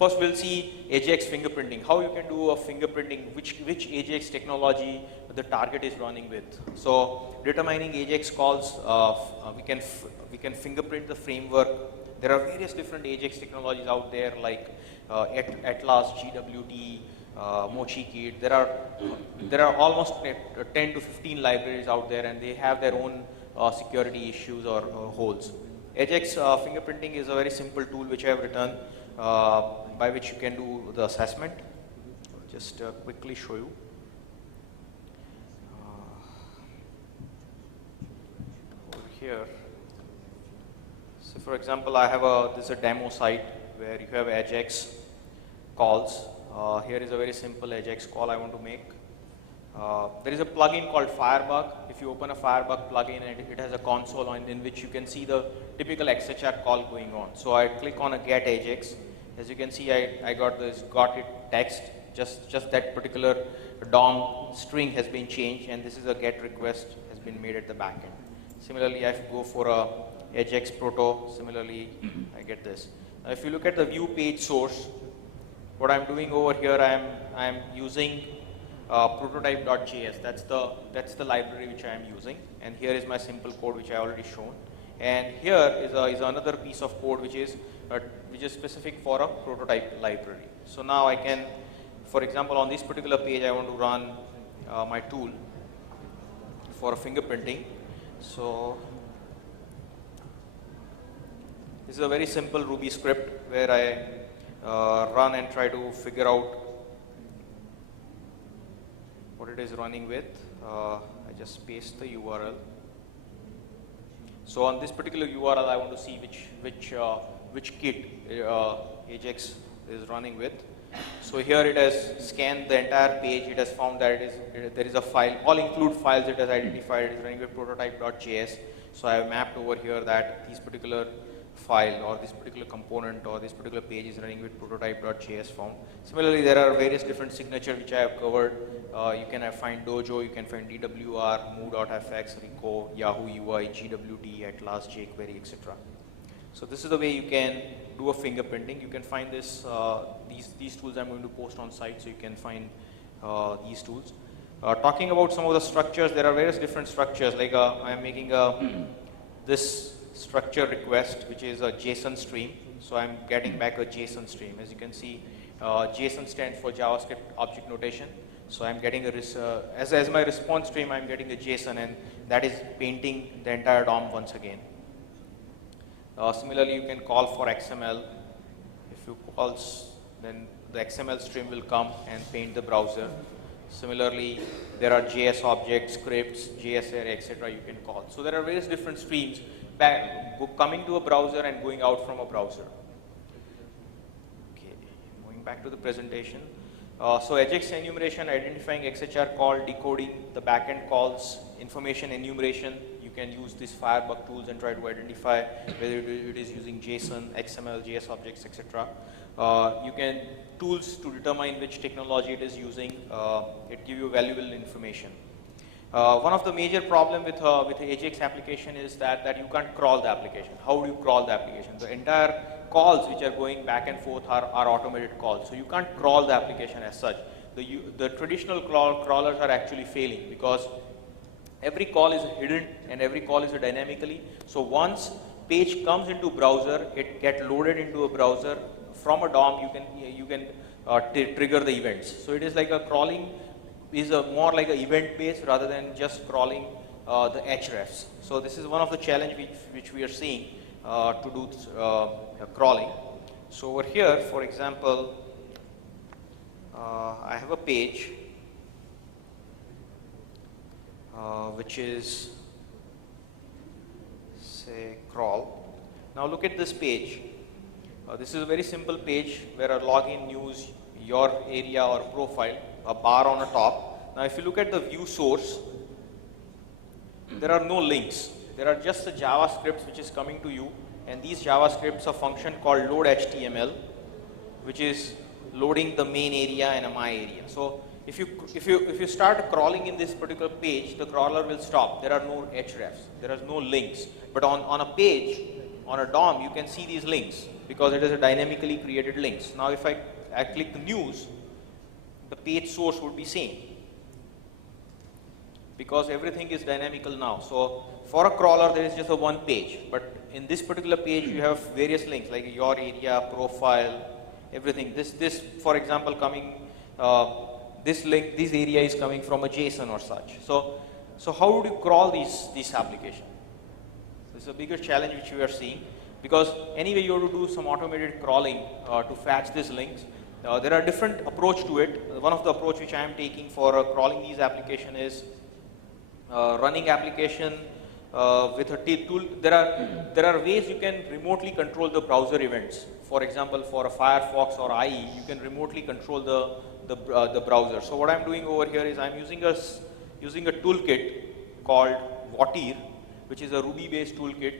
First we'll see AJAX fingerprinting, how you can do a fingerprinting, which AJAX technology the target is running with. So determining AJAX calls, we can fingerprint the framework. There are various different AJAX technologies out there like Atlas, GWT, MochiKit. There are almost 10 to 15 libraries out there, and they have their own security issues or holes. AJAX fingerprinting is a very simple tool which I have written, by which you can do the assessment. I'll just quickly show you. Over here. So for example, I have this is a demo site where you have AJAX calls. Here is a very simple AJAX call I want to make. There is a plugin called Firebug. If you open a Firebug plugin, and it has a console in which you can see the typical XHR call going on. So I click on a get AJAX. As you can see, I got this got it text. Just that particular DOM string has been changed, and this is a get request has been made at the back end. Similarly, I go for a AJAX proto. Similarly, I get this. Now, if you look at the view page source, what I'm doing over here, I'm using prototype.js. That's the library which I am using, and here is my simple code which I already shown. And here is another piece of code which is specific for a prototype library. So now I can, for example, on this particular page, I want to run my tool for fingerprinting. So this is a very simple Ruby script where I run and try to figure out what it is running with. I just paste the URL. So on this particular URL, I want to see which kit AJAX is running with. So here it has scanned the entire page. It has found that there is a file. All include files it has identified. It is running with prototype.js. So I have mapped over here that this particular file or this particular component or this particular page is running with prototype.js found. Similarly, there are various different signatures which I have covered. You can find Dojo, you can find DWR, Moo.fx, Rico, Yahoo UI, GWT, Atlas, jQuery, etc. So this is the way you can do a fingerprinting. You can find this these tools I'm going to post on site, so you can find these tools. Talking about some of the structures, there are various different structures. Like I'm making this structure request, which is a JSON stream. So I'm getting back a JSON stream. As you can see, JSON stands for JavaScript Object Notation. So I'm getting as my response stream, I'm getting a JSON, and that is painting the entire DOM once again. Similarly, you can call for XML. If you call, then the XML stream will come and paint the browser. Similarly, there are JS objects, scripts, JS array, etc. you can call. So there are various different streams coming to a browser and going out from a browser. Okay, going back to the presentation. So AJAX enumeration, identifying XHR call, decoding the backend calls, information enumeration. You can use these Firebug tools and try to identify whether it is using JSON, XML, JS objects, etc. You can tools to determine which technology it is using. It gives you valuable information. One of the major problem with AJAX application is that you can't crawl the application. How do you crawl the application? The entire calls which are going back and forth are automated calls. So you can't crawl the application as such. The traditional crawlers are actually failing because every call is hidden and every call is dynamically. So once page comes into browser, it gets loaded into a browser. From a DOM, you can trigger the events. So it is like a crawling is more like an event based rather than just crawling the hrefs. So this is one of the challenge which we are seeing to do crawling. So over here, for example, I have a page which is, say, crawl. Now look at this page. This is a very simple page where a login, news, your area or profile, a bar on the top. Now if you look at the view source, there are no links. There are just the JavaScripts which is coming to you, and these JavaScripts a function called load HTML, which is loading the main area and my area. So if you start crawling in this particular page, the crawler will stop. There are no hrefs. There are no links. But on a page, on a DOM, you can see these links because it is a dynamically created links. Now if I click the news, the page source would be same because everything is dynamical now. So for a crawler, there is just a one page, but in this particular page, you have various links like your area, profile, everything. This for example, coming, this link, this area is coming from a JSON or such. So how would you crawl these applications? This is a bigger challenge which we are seeing because anyway you have to do some automated crawling to fetch these links. There are different approach to it. One of the approach which I am taking for crawling these application is running application with a tool. There are ways you can remotely control the browser events. For example, for a Firefox or IE, you can remotely control the browser. So what I'm doing over here is I'm using a toolkit called Watir, which is a Ruby-based toolkit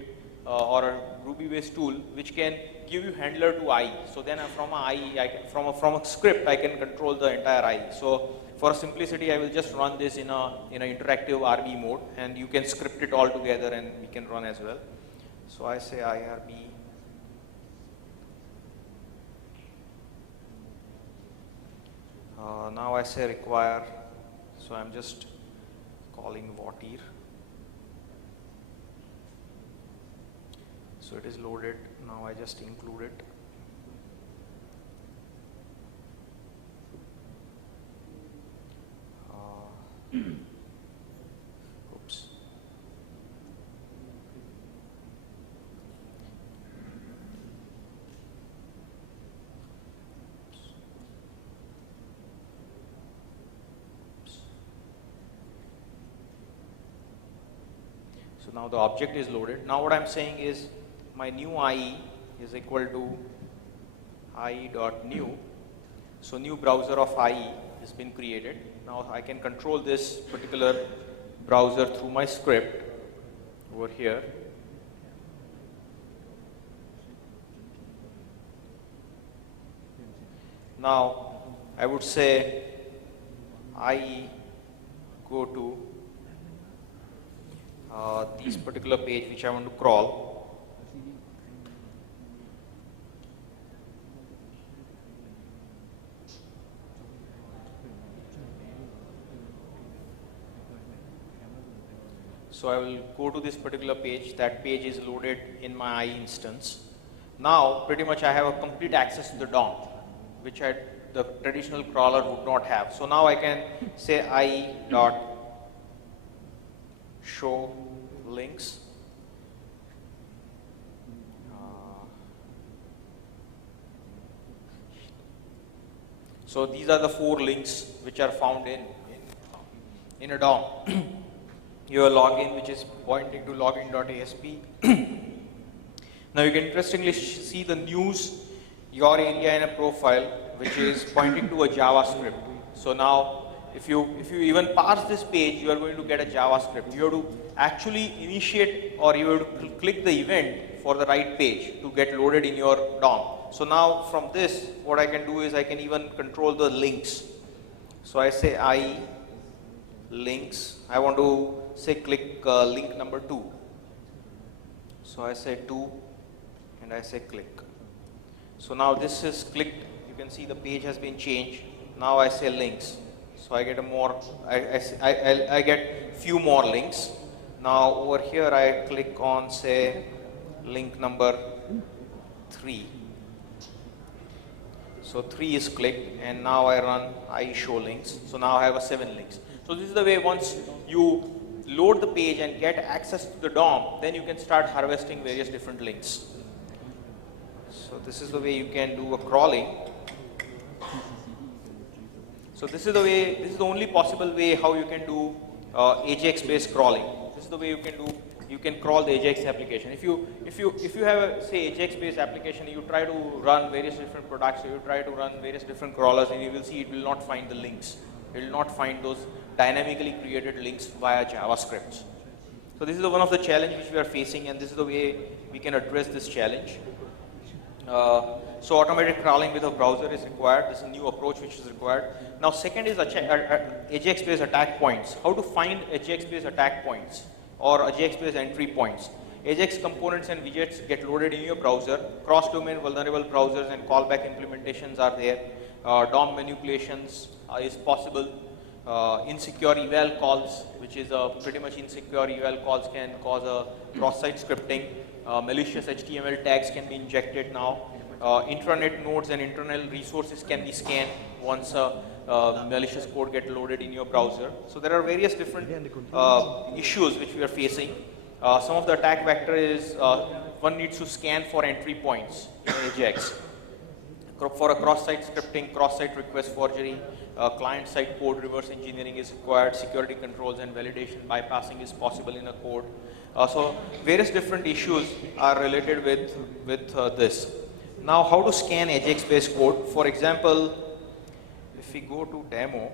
or a Ruby-based tool which can give you handler to IE. So then from a script, I can control the entire IE. So for simplicity, I will just run this in a interactive RB mode, and you can script it all together, and we can run as well. So I say IRB. Now I say require. So I'm just calling Watir. So it is loaded. Now I just include it. Oops. So now the object is loaded. Now what I'm saying is my new IE is equal to IE.new. So new browser of IE has been created. Now I can control this particular browser through my script over here. Now I would say IE go to this particular page which I want to crawl. So I will go to this particular page. That page is loaded in my IE instance. Now pretty much I have a complete access to the DOM, which the traditional crawler would not have. So now I can say IE dot show links. So these are the 4 links which are found in a DOM. Your login, which is pointing to login.asp. Now you can interestingly see the news, your area, and a profile, which is pointing to a JavaScript. So now if you even parse this page, you are going to get a JavaScript. You have to actually initiate, or you have to click the event for the right page to get loaded in your DOM. So now from this, what I can do is I can even control the links. So I say IE links. I want to say click link number 2. So I say 2 and I say click. So now this is clicked. You can see the page has been changed. Now I say links. So I get I get few more links. Now over here I click on say link number 3. So 3 is clicked, and now I run IE show links. So now I have a 7 links. So this is the way once you load the page and get access to the DOM, then you can start harvesting various different links. So this is the way you can do a crawling. So this is the only possible way how you can do AJAX based crawling. This is the way you can crawl the AJAX application. If you have a say AJAX based application, you try to run various different products, so you try to run various different crawlers, and you will see it will not find the links. It will not find those dynamically created links via JavaScript. So this is one of the challenges which we are facing, and this is the way we can address this challenge. So automated crawling with a browser is required. This is a new approach which is required. Now second is AJAX-based attack points. How to find AJAX-based attack points or AJAX-based entry points. Ajax components and widgets get loaded in your browser. Cross-domain vulnerable browsers and callback implementations are there. DOM manipulations is possible. Insecure eval calls, which is pretty much insecure eval calls, can cause a cross-site scripting. Malicious HTML tags can be injected now. Intranet nodes and internal resources can be scanned once malicious code get loaded in your browser. So there are various different issues which we are facing. Some of the attack vector is one needs to scan for entry points in Ajax. For a cross-site scripting, cross-site request forgery, client-side code reverse engineering is required, security controls and validation bypassing is possible in a code. So various different issues are related with this. Now, how to scan Ajax-based code? For example, if we go to demo,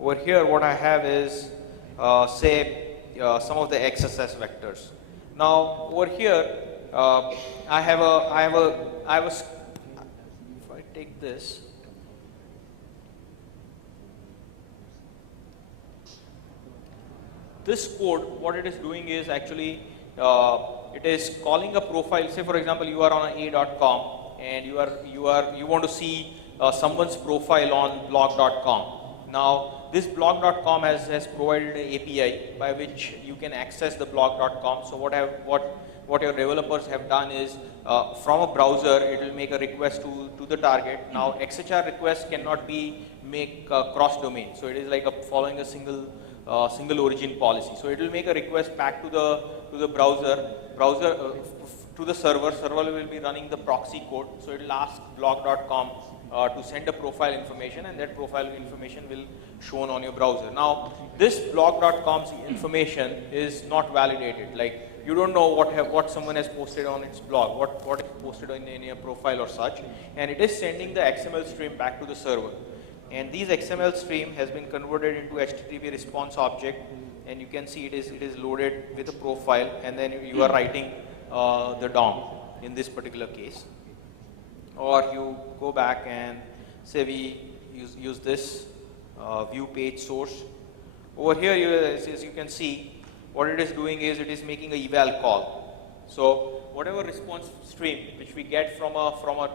over here what I have is some of the XSS vectors. Now, over here I have a if I take this, this code, what it is doing is actually it is calling a profile. Say for example, you are on a.com and you want to see someone's profile on blog.com. Now, this blog.com has provided an API by which you can access the blog.com. So what your developers have done is from a browser, it will make a request to the target. Now, XHR request cannot be make cross-domain. So it is like following a single origin policy. So it will make a request back to the browser to the server. Server will be running the proxy code. So it will ask blog.com to send a profile information, and that profile information will shown on your browser. Now, this blog.com's information is not validated. Like, you don't know what someone has posted on its blog, what is posted in your profile or such, and it is sending the XML stream back to the server. And these XML stream has been converted into HTTP response object, and you can see it is loaded with a profile, and then you are writing the DOM in this particular case. Or you go back and say we use this view page source. Over here, as you can see, what it is doing is it is making a eval call. So whatever response stream which we get from a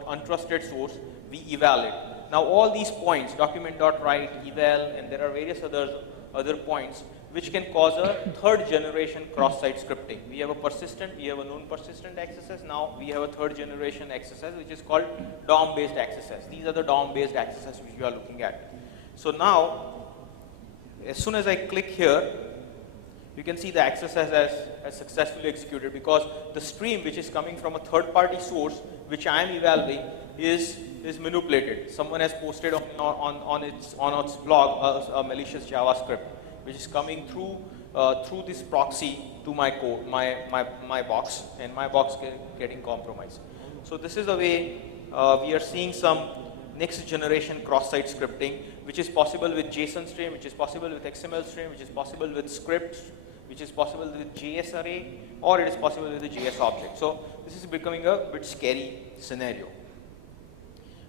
untrusted source, we eval it. Now all these points, document.write, eval, and there are various other points which can cause a third generation cross-site scripting. We have a persistent, we have a non-persistent XSS. Now we have a third generation XSS which is called DOM-based XSS. These are the DOM-based XSS which we are looking at. So now, as soon as I click here, you can see the XSS has successfully executed, because the stream which is coming from a third-party source which I am evaluating is manipulated. Someone has posted on its blog a malicious JavaScript which is coming through this proxy to my code, my box, and my box getting compromised. So this is the way we are seeing some next generation cross-site scripting, which is possible with JSON stream, which is possible with XML stream, which is possible with scripts, which is possible with JS array, or it is possible with the JS object. So this is becoming a bit scary scenario.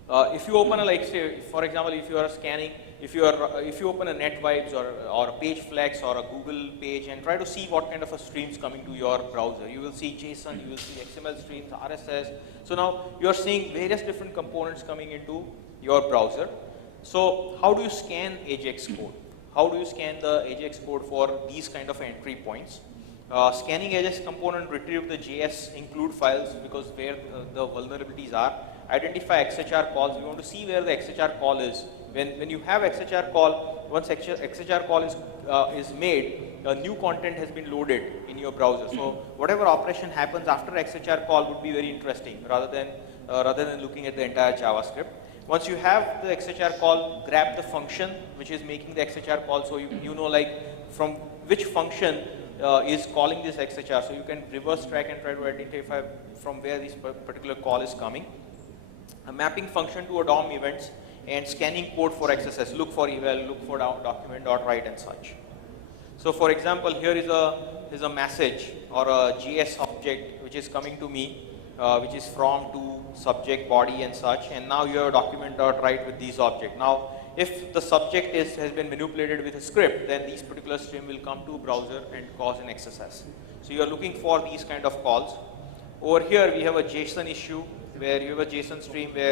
If you open say, for example, if you are scanning, if you open a NetVibes or a PageFlex or a Google page and try to see what kind of a streams coming to your browser, you will see JSON, you will see XML streams, RSS. So now you are seeing various different components coming into your browser. So how do you scan Ajax code? How do you scan the Ajax code for these kind of entry points? Scanning Ajax component, retrieve the JS include files, because where the vulnerabilities are. Identify XHR calls. You want to see where the XHR call is. When you have XHR call, once XHR call is made, new content has been loaded in your browser. So whatever operation happens after XHR call would be very interesting, rather than looking at the entire JavaScript. Once you have the XHR call, grab the function which is making the XHR call, so you know like from which function is calling this XHR. So you can reverse track and try to identify from where this particular call is coming. A mapping function to a DOM events, and scanning code for XSS. Look for eval, look for document.write and such. So for example, here is a message or a JS object which is coming to me, which is from to subject, body and such, and now you have document.write with these objects. Now if the subject has been manipulated with a script, then these particular stream will come to browser and cause an XSS. So you are looking for these kind of calls. Over here we have a JSON issue where you have a JSON stream where